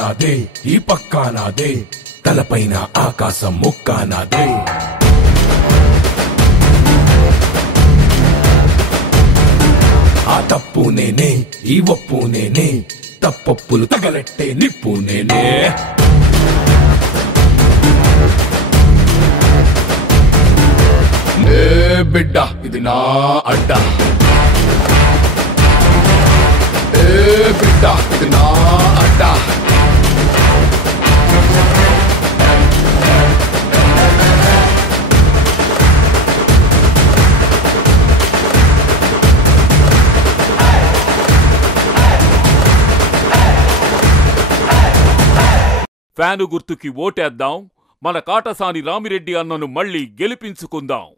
నాదే ఈ పక్కా నాదే తలపైన ఆకాశం ముక్కా నాదే ఆ తప్పు నేనే ఈ ఒప్పు నేనే తప్పప్పులు తగలెట్టే నిప్పు నేనే ఏ బిడ్డ ఇది నా అడ్డ ఏ బిడ్డ ఇది నా అడ్డ ఫ్యాను గుర్తుకి ఓటేద్దాం, మన కాటసాని రామిరెడ్డి అన్నను మళ్ళీ గెలిపించుకుందాం.